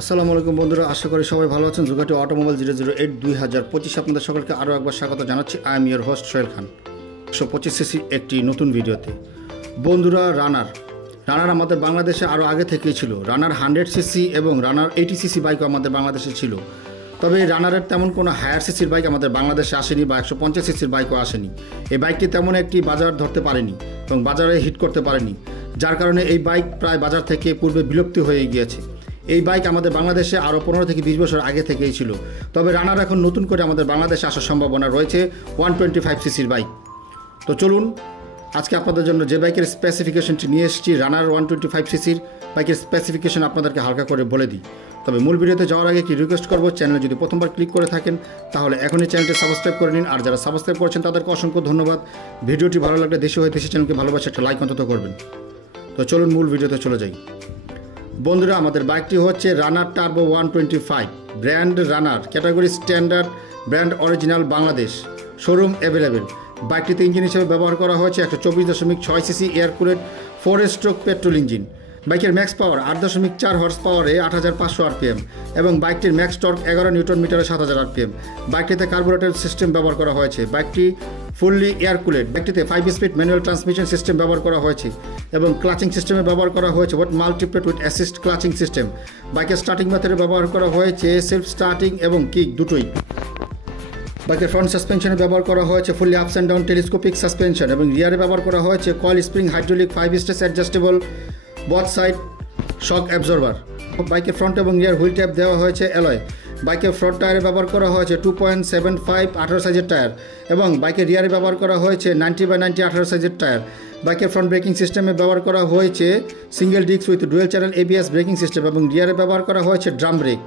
আসসালামু আলাইকুম বন্ধুরা, আশা করি সবাই ভালো আছেন। জুগাটি অটোমোবাইল 008-2025 আপনাদের সকলকে আরও একবার স্বাগত জানাচ্ছি। I am your host Sohail Khan. 125 CC একটি নতুন ভিডিওতে। বন্ধুরা, রানার আমাদের বাংলাদেশে আরও আগে থেকেই ছিল। রানার 100 সিসি এবং রানার 80 সিসি বাইকও আমাদের বাংলাদেশে ছিল, তবে রানারের তেমন কোনো হায়ার সিসির বাইক আমাদের বাংলাদেশে আসেনি বা 150 সিসির বাইকও আসেনি। এই বাইকটি তেমন একটি বাজার ধরতে পারেনি এবং বাজারে হিট করতে পারেনি, যার কারণে এই বাইক প্রায় বাজার থেকে পূর্বে বিলুপ্তি হয়ে গিয়েছে। এই বাইক আমাদের বাংলাদেশে আরও 15 থেকে 20 বছর আগে থেকেই ছিল, তবে রানার এখন নতুন করে আমাদের বাংলাদেশে আসার সম্ভাবনা রয়েছে 125 সিসির বাইক। তো চলুন আজকে আপনাদের জন্য যে বাইকের স্পেসিফিকেশনটি নিয়ে এসেছি, রানার 125 সিসির বাইকের স্পেসিফিকেশন আপনাদেরকে হালকা করে বলে দিই। তবে মূল ভিডিওতে যাওয়ার আগে একটি রিকোয়েস্ট করবো, চ্যানেলে যদি প্রথমবার ক্লিক করে থাকেন তাহলে এখনই চ্যানেলটি সাবস্ক্রাইব করে নিন। আর যারা সাবস্ক্রাইব করেছেন তাদেরকে অসংখ্য ধন্যবাদ। ভিডিওটি ভালো লাগলে দেশে হয়ে দেশি চ্যানেলকে ভালোবাসে একটা লাইক অন্তত করবেন। তো চলুন মূল ভিডিওতে চলে যাই। বন্ধুরা, আমাদের বাইকটি হচ্ছে Runner turbo 125, brand Runner, category standard, brand original, Bangladesh, showroom available. বাইকটিতে ইঞ্জিন হিসেবে ব্যবহার করা হয়েছে 124.6 CC air cooled 4 stroke petrol engine. বাইকের ম্যাক্স পাওয়ার 8.4 হর্স পাওয়ারে 8500 আরপিএম এবং বাইকটির ম্যাক্স টর্ক 11 নিউটন মিটারে 7000 আরপিএম। বাইকটিতে কার্বোরেটর সিস্টেম ব্যবহার করা হয়েছে। বাইকটি ফুললি এয়ার কুলেড। বাইকটিতে 5 স্পিড ম্যানুয়াল ট্রান্সমিশন সিস্টেম ব্যবহার করা হয়েছে এবং ক্লাচিং সিস্টেমে ব্যবহার করা হয়েছে multiplate with assist clutching system. বাইকের স্টার্টিং মেথডে ব্যবহার করা হয়েছে সেলফ স্টার্টিং এবং কিক দুটোই। বাইকের ফ্রন্ট সাসপেনশনে ব্যবহার করা হয়েছে fully ups and down telescopic suspension এবং রিয়ারে ব্যবহার করা হয়েছে coil spring hydraulic 5 stage adjustable both side shock absorber. বাইকের ফ্রন্ট এবং রিয়ার হুইল ট্যাপ দেওয়া হয়েছে অ্যালয়। বাইকের ফ্রন্ট টায়ারে ব্যবহার করা হয়েছে 2.75 18 সাইজের টায়ার এবং বাইকের রিয়ারে ব্যবহার করা হয়েছে 90/90 18 সাইজের টায়ার। বাইকের ফ্রন্ট ব্রেকিং সিস্টেমে ব্যবহার করা হয়েছে single disc with dual channel ABS braking system এবং রিয়ারে ব্যবহার করা হয়েছে ড্রাম ব্রেক।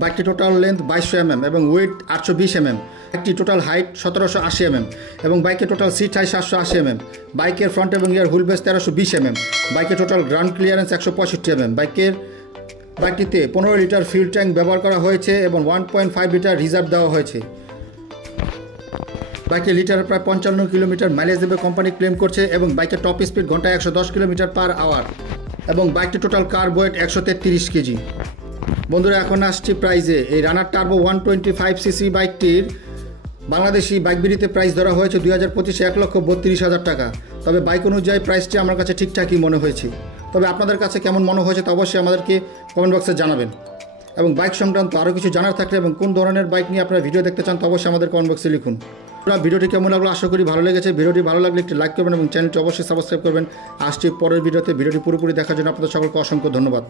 বাইকটি টোটাল লেন্থ 2200 mm এবং ওয়েট 820 mm। একটি টোটাল হাইট 1780 mm এবং বাইকের টোটাল সিট হাইট 780 mm। বাইকের ফ্রন্ট এবং রিয়ার হুইল বেস 1320 mm। বাইকের total ground clearance 165 mm। বাইকটিতে 15 litre fuel tank ব্যবহার করা হয়েছে এবং 1.5 লিটার রিজার্ভ দেওয়া হয়েছে। বাইকের লিটারে প্রায় 55 কিলোমিটার মাইলেজ দেবে কোম্পানি ক্লেম করছে এবং বাইকের টপ স্পিড ঘন্টায় 110 কিলোমিটার পার আওয়ার এবং বাইকটি টোটাল কার ওয়েট 133 কেজি। বন্ধুরা, এখন আসছি প্রাইজে। এই রানার টার্বো 125 সিসি বাইকটির বাংলাদেশি বাইক বিডিতে প্রাইস ধরা হয়েছে 2025-এ 1,32,000 টাকা। তবে বাইক অনুযায়ী প্রাইসটি আমার কাছে ঠিকঠাকই মনে হয়েছে। তবে আপনাদের কাছে কেমন মনে হয়েছে তা অবশ্যই আমাদেরকে কমেন্ট বক্সে জানাবেন। এবং বাইক সংক্রান্ত আরও কিছু জানার থাকলে এবং কোন ধরনের বাইক নিয়ে আপনারা ভিডিও দেখতে চান তা অবশ্যই আমাদের কমেন্ট বক্সে লিখুন। ভিডিওটি কেমন লাগলো আশা করি ভালো লেগেছে। ভিডিওটি ভালো লাগলে একটি লাইক করবেন এবং চ্যানেলটি অবশ্যই সাবস্ক্রাইব করবেন। আসছি পরের ভিডিওতে। ভিডিওটি পুরোপুরি দেখার জন্য আপনাদের সকলকে অসংখ্য ধন্যবাদ।